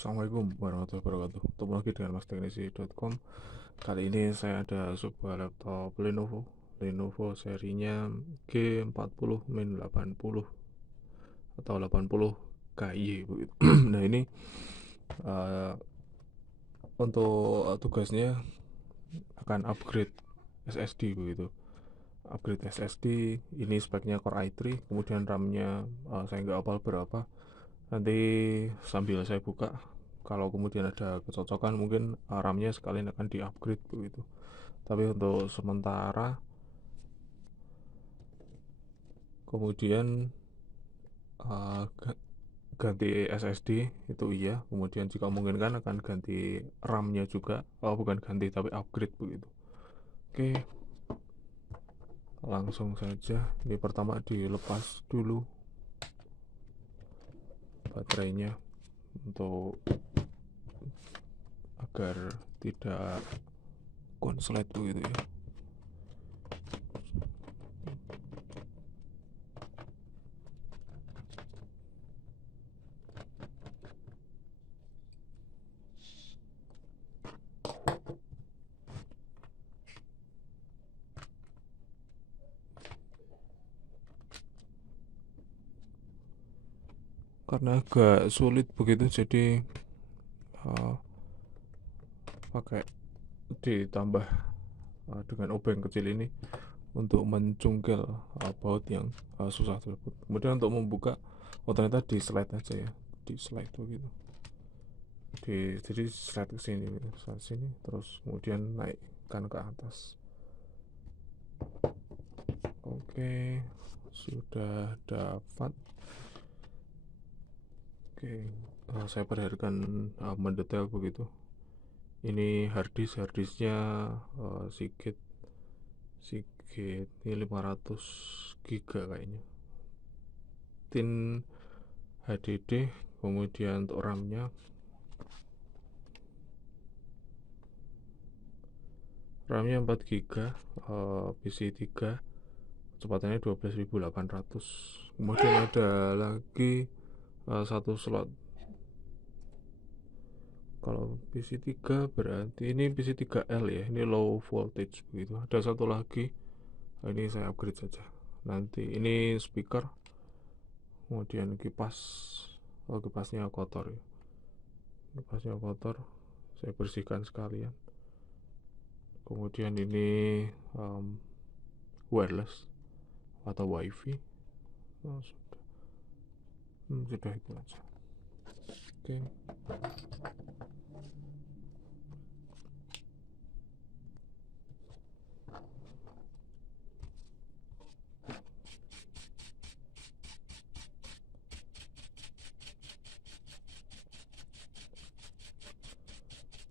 Assalamualaikum warahmatullahi wabarakatuh. Ketemu lagi dengan masteknisi.com. Kali ini saya ada sebuah laptop Lenovo serinya G40 Min 80 atau 80 KY begitu. Nah, ini uh, untuk tugasnya akan upgrade SSD begitu. Upgrade SSD ini speknya Core i3, kemudian RAM-nya saya nggak hafal berapa. Nanti sambil saya buka, kalau kemudian ada kecocokan mungkin RAM-nya sekalian akan di-upgrade begitu. Tapi untuk sementara kemudian uh, ganti SSD itu iya, kemudian jika memungkinkan akan ganti RAM-nya juga. Bukan ganti tapi upgrade begitu. Oke, langsung saja. Ini pertama dilepas dulu baterainya untuk agar tidak konslet begitu ya. Karena agak sulit begitu, jadi pakai ditambah dengan obeng kecil ini untuk mencungkil baut yang susah tersebut. Kemudian untuk membuka, ternyata di slide aja ya, di slide begitu. Jadi slide ke sini, slide sini, terus kemudian naikkan ke atas. Oke, sudah dapat. Oke, saya perhatikan mendetail begitu. Ini harddisknya Seagate ini 500 giga kayaknya. Tin HDD, kemudian untuk RAM-nya RAM-nya 4 giga, PC 3, kecepatannya 12.800. Kemudian ada lagi satu slot. Kalau PC 3 berarti ini PC 3L ya, ini low voltage begitu. Ada satu lagi, ini saya upgrade saja. Nanti ini speaker, kemudian kipasnya kotor ya. Kipasnya kotor, saya bersihkan sekalian. Kemudian ini wireless atau wifi. Sudah itu aja. Oke.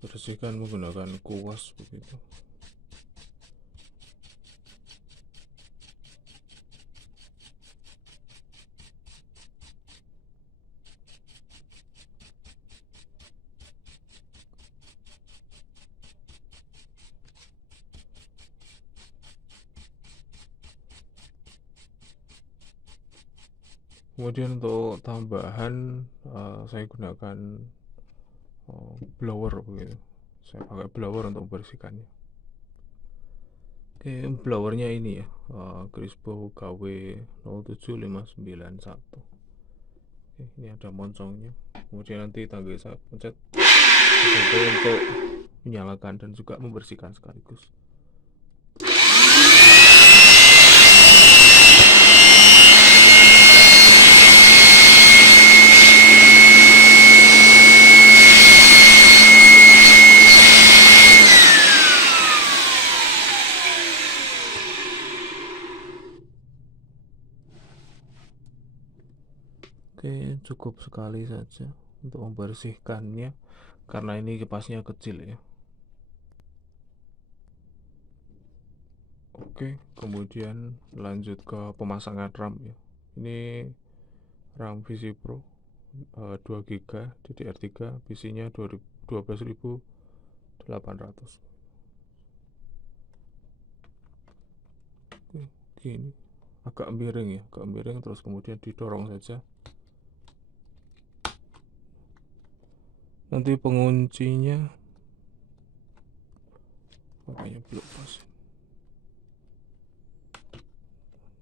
Bersihkan menggunakan kuas begitu. Kemudian untuk tambahan saya gunakan blower begitu. Saya pakai blower untuk membersihkannya. Oke, blowernya ini ya, Crispo KW07591. Oke, ini ada moncongnya. Kemudian nanti tangga saya pencet itu untuk menyalakan dan juga membersihkan sekaligus. Oke, cukup sekali saja untuk membersihkannya karena ini kipasnya kecil ya. Oke, kemudian lanjut ke pemasangan RAM ya. Ini RAM VC Pro 2 GB DDR3, PC-nya 12.800. Oke, gini. Agak miring ya, agak miring, terus kemudian didorong saja. Nanti penguncinya makanya belum pas,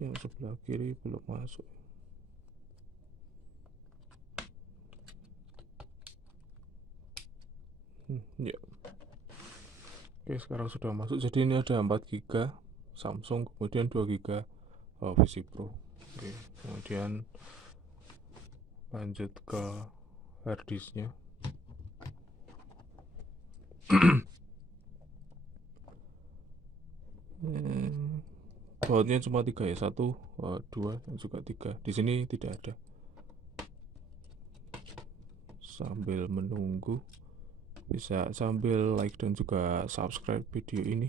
yang sebelah kiri belum masuk. Ya. Oke, sekarang sudah masuk. Jadi ini ada 4 GB Samsung, kemudian 2 GB Vizi Pro. Oke, kemudian lanjut ke harddisknya. Bautnya cuma 3 ya, 1, 2, dan juga 3. Di sini tidak ada. Sambil menunggu, bisa sambil like dan juga subscribe video ini.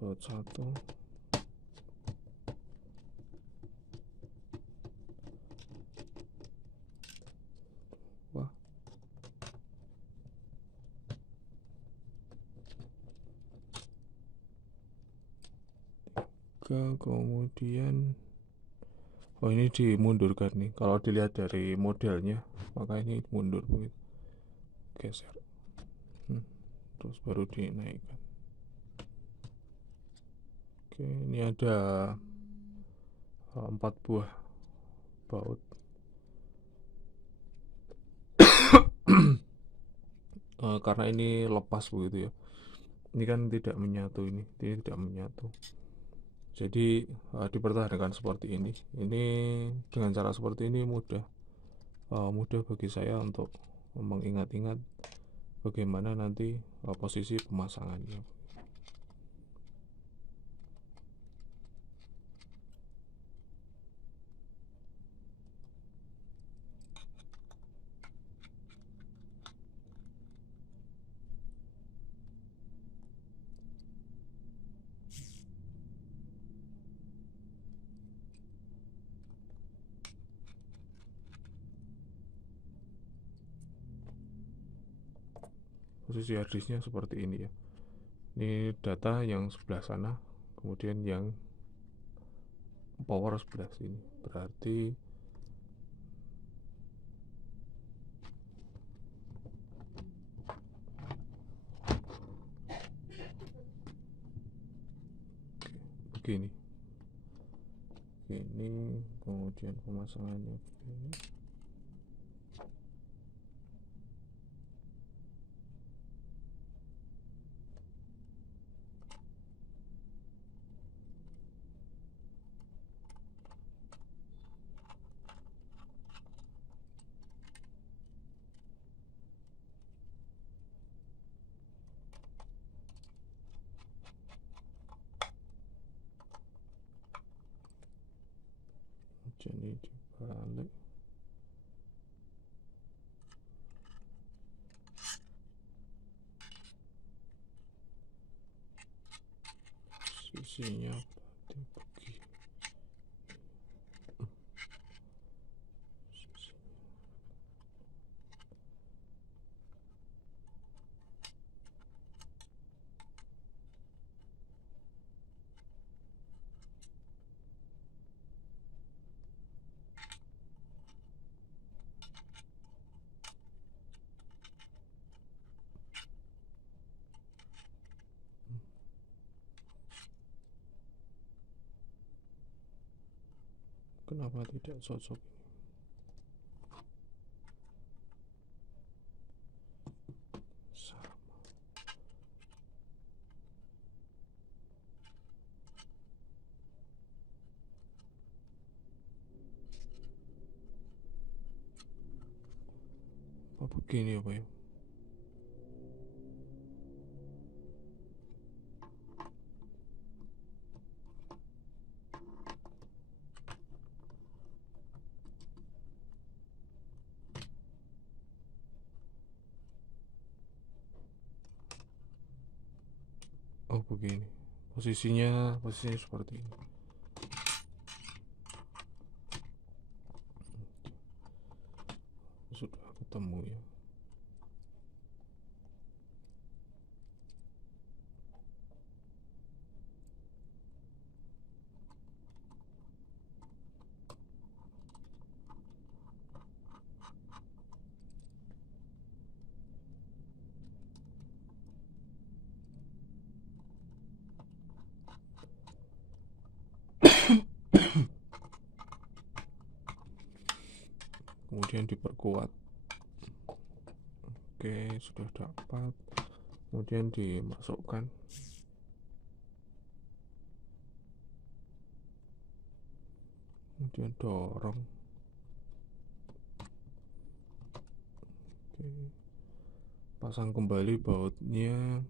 Baut 1. Wah. Kemudian ini dimundurkan nih. Kalau dilihat dari modelnya, maka ini mundur begitu. Geser. Terus baru dinaikkan. Oke, ini ada 4 buah baut. Karena ini lepas begitu ya. Ini kan tidak menyatu, ini tidak menyatu. Jadi dipertahankan seperti ini. Ini dengan cara seperti ini mudah bagi saya untuk mengingat-ingat bagaimana nanti posisi pemasangannya. Posisi harddisknya seperti ini ya. Ini data yang sebelah sana, kemudian yang power sebelah sini. Berarti begini. Ini kemudian pemasangannya begini. Jadi dibalik. Sisinya berarti begini. Kenapa tidak cocok? Sama. Apa begini apa ya? Oh begini. Posisinya seperti ini. Sudah ketemu ya. kemudian diperkuat. Oke, sudah dapat, kemudian dimasukkan. Kemudian dorong. Oke, pasang kembali bautnya.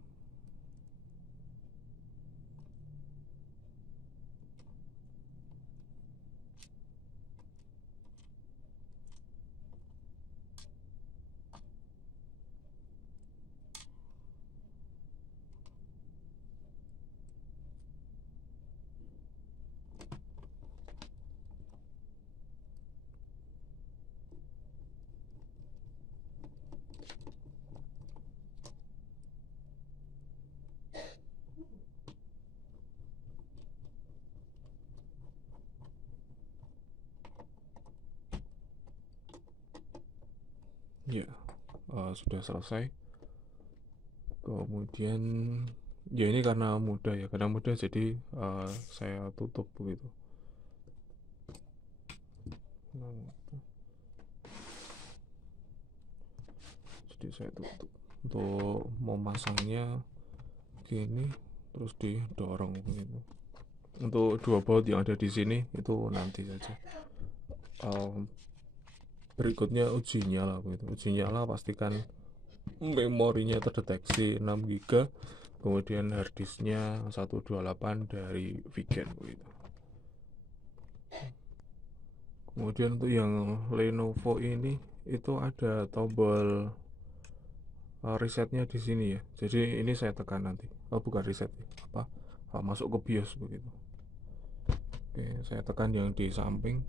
Ya, sudah selesai. Kemudian ya ini karena mudah jadi saya tutup begitu. Jadi saya tutup. Untuk memasangnya gini, terus didorong begitu. Untuk dua baut yang ada di sini itu nanti saja. Berikutnya uji nyala begitu. Uji nyala pastikan memorinya terdeteksi 6 GB, kemudian harddisknya 128 dari Vigen begitu. Kemudian untuk yang Lenovo ini itu ada tombol resetnya di sini ya. Jadi ini saya tekan nanti. Bukan reset ya. Masuk ke BIOS begitu. Oke, saya tekan yang di samping.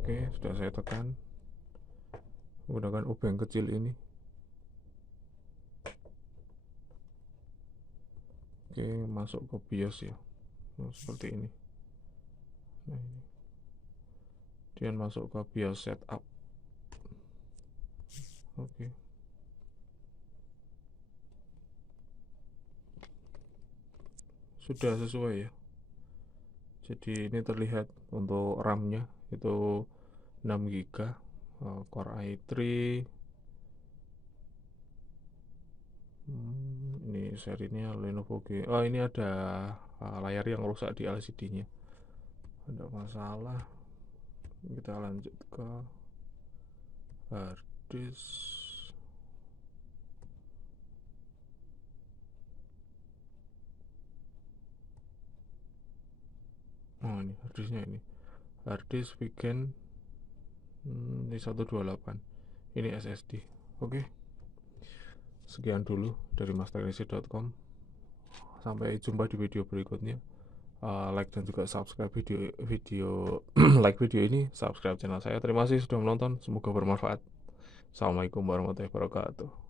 Oke, sudah saya tekan. Menggunakan obeng kecil ini. Oke, masuk ke BIOS ya. Seperti ini. Nah, ini. Kemudian masuk ke BIOS setup. Oke. Sudah sesuai ya. Jadi ini terlihat untuk RAM-nya itu 6 GB, Core i3. Ini serinya Lenovo G. Oh, ini ada layar yang rusak di LCD-nya. Ada masalah. Kita lanjut ke harddisk. Oh, ini harddisknya ini. Harddisk Vigen ini 128. Ini SSD. Oke. Sekian dulu dari masteknisi.com. Sampai jumpa di video berikutnya. Like dan juga subscribe video like video ini, subscribe channel saya. Terima kasih sudah menonton, semoga bermanfaat. Assalamualaikum warahmatullahi wabarakatuh.